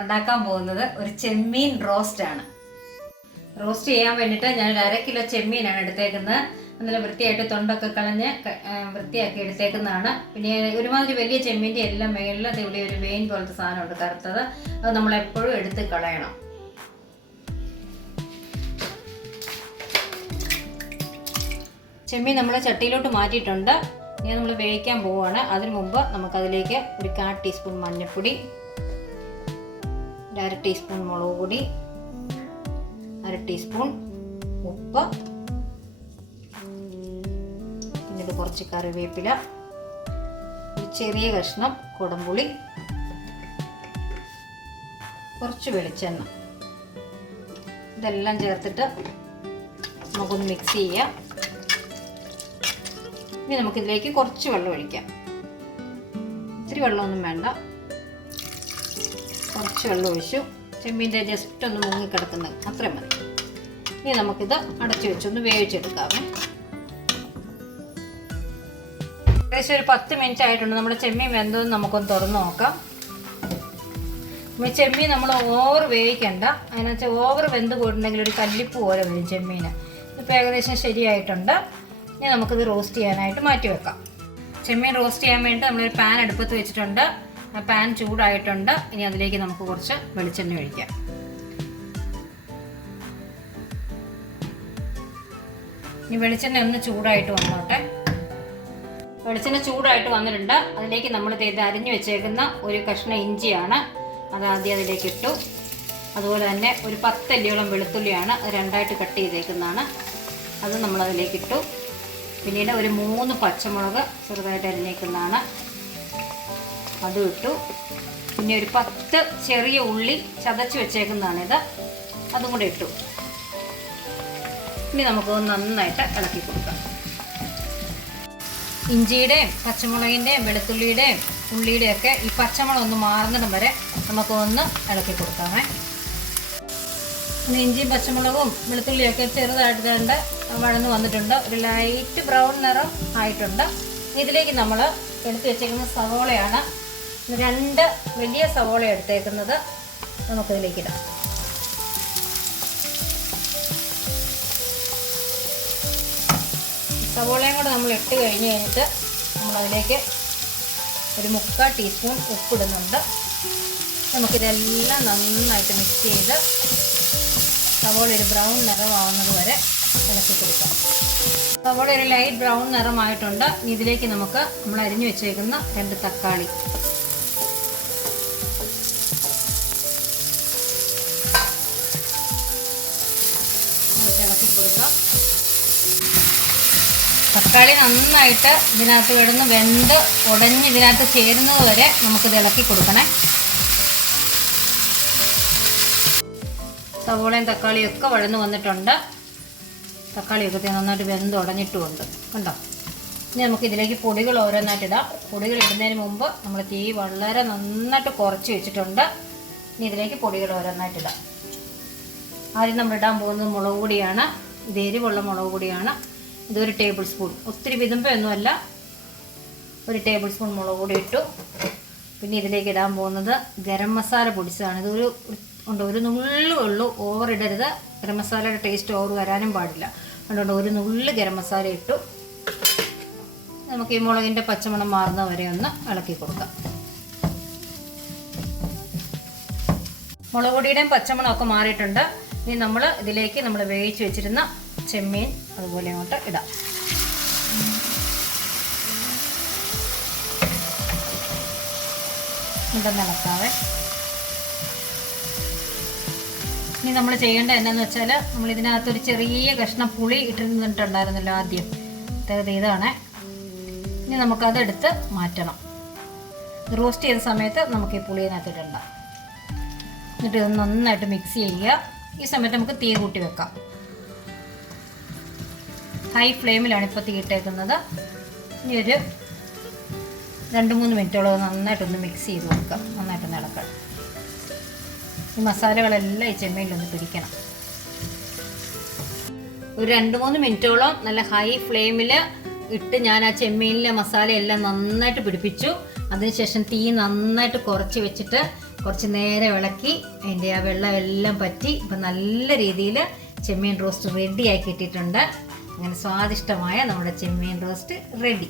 ഉണ്ടാക്കാൻ പോകുന്നത് ഒരു ചെമ്മീൻ റോസ്റ്റ് ആണ്. റോസ്റ്റ് ചെയ്യാൻ വേണ്ടിയിട്ട് ഞാൻ അര കിലോ ചെമ്മീനാണ് എടുത്തേക്കുന്നത്. നല്ല വൃത്തിയായിട്ട് തൊണ്ടൊക്കെ കളഞ്ഞ് വൃത്തിയാക്കി എടുത്തേക്കുന്നതാണ്. പിന്നെ ഒരുമാതിരി വലിയ ചെമ്മീന്റെ എല്ലാം മേളിൽ ഇവിടെ ഒരു വെയിൻ പോലത്തെ സാധനമുണ്ട് കറുത്തത്. അത് നമ്മൾ എപ്പോഴും എടുത്ത് കളയണം. ചെമ്മീൻ നമ്മൾ ചട്ടിയിലോട്ട് മാറ്റിയിട്ടുണ്ട്. ഇനി നമ്മൾ വേവിക്കാൻ പോവുകയാണ്. അതിനു മുമ്പ് നമുക്കതിലേക്ക് ഒരു കാ ടീസ്പൂൺ മഞ്ഞൾപ്പൊടി ഒരു അര ടീസ്പൂൺ മുളക് പൊടി അര ടീസ്പൂൺ ഉപ്പ് പിന്നെ കുറച്ച് കറിവേപ്പില ഒരു ചെറിയ കഷ്ണം കുടംപുളി കുറച്ച് വെളിച്ചെണ്ണ. ഇതെല്ലാം ചേർത്തിട്ട് നമുക്കൊന്ന് മിക്സ് ചെയ്യാം. ഇനി നമുക്കിതിലേക്ക് കുറച്ച് വെള്ളം ഒഴിക്കാം. ഇത്തിരി വെള്ളമൊന്നും വേണ്ട. കുറച്ച് വെള്ളം ഒഴിച്ചു. ചെമ്മീന്റെ ജസ്റ്റ് ഒന്ന് മുങ്ങിക്കിടക്കുന്നത് അത്രയും മതി. ഇനി നമുക്കിത് അടച്ചു വെച്ചൊന്ന് വേവിച്ചെടുക്കാമേ ഏകദേശം ഒരു പത്ത് മിനിറ്റ് ആയിട്ടുണ്ട്. നമ്മുടെ ചെമ്മീൻ വെന്തതെന്ന് നമുക്കൊന്ന് തുറന്ന് നോക്കാം. നമ്മൾ ചെമ്മീൻ നമ്മൾ ഓവർ വേവിക്കണ്ട. അതിനകത്ത് ഓവർ വെന്ത് പോയിട്ടുണ്ടെങ്കിൽ ഒരു കല്ലിപ്പ് പോലെ വരും ചെമ്മീൻ ഇപ്പോൾ ഏകദേശം ശരിയായിട്ടുണ്ട്. ഇനി നമുക്കിത് റോസ്റ്റ് ചെയ്യാനായിട്ട് മാറ്റി വെക്കാം. ചെമ്മീൻ റോസ്റ്റ് ചെയ്യാൻ വേണ്ടി നമ്മളൊരു പാൻ അടുപ്പത്ത് വെച്ചിട്ടുണ്ട്. പാൻ ചൂടായിട്ടുണ്ട്. ഇനി അതിലേക്ക് നമുക്ക് കുറച്ച് വെളിച്ചെണ്ണ ഒഴിക്കാം. ഇനി വെളിച്ചെണ്ണ ഒന്ന് ചൂടായിട്ട് വന്നോട്ടെ. വെളിച്ചെണ്ണ ചൂടായിട്ട് വന്നിട്ടുണ്ട്. അതിലേക്ക് നമ്മൾ ചെയ്ത് അരിഞ്ഞു വെച്ചേക്കുന്ന ഒരു കഷ്ണം ഇഞ്ചിയാണ്. അത് ആദ്യം അതിലേക്ക് ഇട്ടു. അതുപോലെ തന്നെ ഒരു പത്തല്ലിയോളം വെളുത്തുള്ളിയാണ് രണ്ടായിട്ട് കട്ട് ചെയ്തേക്കുന്നതാണ്. അത് നമ്മൾ അതിലേക്ക് ഇട്ടു. പിന്നീട് ഒരു മൂന്ന് പച്ചമുളക് ചെറുതായിട്ട് അരിഞ്ഞേക്കുന്നതാണ്. അതും ഇട്ടു പിന്നെ ഒരു പത്ത് ചെറിയ ഉള്ളി ചതച്ച് ഇത്. അതും കൂടെ ഇട്ടു. ഇനി നമുക്ക് നന്നായിട്ട് ഇളക്കി കൊടുക്കാം. ഇഞ്ചിയുടെയും പച്ചമുളകിന്റെയും വെളുത്തുള്ളിയുടെയും ഉള്ളിയുടെയും ഒക്കെ ഈ പച്ചമുളക് ഒന്ന് മാറുന്നിടം വരെ നമുക്ക് ഒന്ന് ഇളക്കി കൊടുക്കാമേ. ഇഞ്ചിയും പച്ചമുളകും വെളുത്തുള്ളിയും ഒക്കെ ചെറുതായിട്ട് രണ്ട് വഴന്ന് വന്നിട്ടുണ്ട്. ഒരു ലൈറ്റ് ബ്രൗൺ നിറം ആയിട്ടുണ്ട്. ഇതിലേക്ക് നമ്മൾ എടുത്ത് വെച്ചേക്കുന്ന സവോളയാണ് രണ്ട് വലിയ സവോള എടുത്തേക്കുന്നത് നമുക്കിതിലേക്ക് ഇടാം സവോളയും കൂടെ നമ്മൾ ഇട്ട് കഴിഞ്ഞ് കഴിഞ്ഞിട്ട് നമ്മളതിലേക്ക് ഒരു മുക്കാൽ ടീസ്പൂൺ ഉപ്പിടുന്നുണ്ട്. നമുക്കിതെല്ലാം നന്നായിട്ട് മിക്സ് ചെയ്ത് സവോള ഒരു ബ്രൗൺ നിറമാവുന്നത് വരെ ഇളക്കി കൊടുക്കാം സവോള ഒരു ലൈറ്റ് ബ്രൗൺ നിറമായിട്ടുണ്ട്. ഇതിലേക്ക് നമുക്ക് നമ്മൾ അരിഞ്ഞു വെച്ചേക്കുന്ന രണ്ട് തക്കാളി. നമുക്ക് ഇളക്കി തക്കാളി നന്നായിട്ട് ഇതിനകത്ത് കിടന്ന് വെന്ത് ഉടഞ്ഞ് ഇതിനകത്ത് ചേരുന്നത് വരെ നമുക്കിത് ഇളക്കി കൊടുക്കണേ. സവോളയും തക്കാളിയും ഒക്കെ വഴന്ന് വന്നിട്ടുണ്ട്. തക്കാളിയൊക്കെ നന്നായിട്ട് വെന്ത് ഉടഞ്ഞിട്ടുമുണ്ട്. കണ്ടോ? ഇനി നമുക്ക് ഇതിലേക്ക് പൊടികൾ ഓരോന്നായിട്ട് ഇടാം. പൊടികൾ ഇടുന്നതിന് മുമ്പ് നമ്മൾ തീ വളരെ നന്നായിട്ട് കുറച്ച് വെച്ചിട്ടുണ്ട്. ഇനി ഇതിലേക്ക് പൊടികൾ ഓരോന്നായിട്ട് ഇടാം. ആദ്യം നമ്മൾ ഇടാൻ പോകുന്നത് മുളക് പൊടിയാണ്. ഇത് എരിവുള്ള മുളക് പൊടിയാണ്. ഇതൊരു ടേബിൾ സ്പൂൺ ഒത്തിരി വിതുമ്പൊന്നുമല്ല ഒരു ടേബിൾ സ്പൂൺ മുളക് പൊടി ഇട്ടു. പിന്നെ ഇതിലേക്ക് ഇടാൻ പോകുന്നത് ഗരം മസാല പൊടിച്ചതാണ്. ഇതൊരു ഉണ്ട് ഒരു നുള്ളു ഉള്ളു ഓവർ ഇടരുത്. ഗരം മസാലയുടെ ടേസ്റ്റ് ഓവർ വരാനും പാടില്ല. അതുകൊണ്ട് ഒരു നുള്ളു ഗരം മസാല ഇട്ടു. നമുക്ക് ഈ മുളകിന്റെ പച്ചമണം മാറുന്ന വരെ ഒന്ന് ഇളക്കി കൊടുക്കാം. മുളക് പൊടിയുടെയും പച്ചമണം ഒക്കെ മാറിയിട്ടുണ്ട്. ഇനി നമ്മൾ ഇതിലേക്ക് നമ്മൾ വേവിച്ച് വെച്ചിരുന്ന ചെമ്മീൻ അതുപോലെ അങ്ങോട്ട് ഇടാം. ഇതൊന്ന് ഇനി നമ്മൾ ചെയ്യേണ്ട എന്നാന്ന് വെച്ചാൽ നമ്മൾ ഇതിനകത്തൊരു ചെറിയ കഷ്ണം പുളി ഇട്ടിരുന്നിട്ടുണ്ടായിരുന്നല്ലോ ആദ്യം. അതായത് ഇതാണ്. ഇനി നമുക്കതെടുത്ത് മാറ്റണം. റോസ്റ്റ് ചെയ്ത സമയത്ത് നമുക്ക് ഈ പുളി ഇതിനകത്ത് ഇടണ്ട. എന്നിട്ട് ഇത് നന്നായിട്ട് മിക്സ് ചെയ്യുക. ഈ സമയത്ത് നമുക്ക് തീ കൂട്ടി വെക്കാം. ഹൈ ഫ്ലെയിമിലാണ് ഇപ്പോൾ തീ ഇട്ടേക്കുന്നത്. ഇനി ഒരു രണ്ട് മൂന്ന് മിനിറ്റോളം നന്നായിട്ടൊന്ന് മിക്സ് ചെയ്ത് കൊടുക്കുക നന്നായിട്ടൊന്ന് ഇളക്കാം ഈ മസാലകളെല്ലാം ഈ ചെമ്മീനിലൊന്ന് പിടിക്കണം. ഒരു രണ്ട് മൂന്ന് മിനിറ്റോളം നല്ല ഹൈ ഫ്ലെയിമിൽ ഇട്ട് ഞാൻ ആ ചെമ്മീനിലെ മസാല എല്ലാം നന്നായിട്ട് പിടിപ്പിച്ചു. അതിനുശേഷം തീ നന്നായിട്ട് കുറച്ച് വെച്ചിട്ട് കുറച്ച് നേരം ഇളക്കി അതിന്റെ ആ വെള്ളം എല്ലാം പറ്റി ഇപ്പം നല്ല രീതിയിൽ ചെമ്മീൻ റോസ്റ്റ് റെഡിയായി കിട്ടിയിട്ടുണ്ട്. അങ്ങനെ സ്വാദിഷ്ടമായ നമ്മുടെ ചെമ്മീൻ റോസ്റ്റ് റെഡി.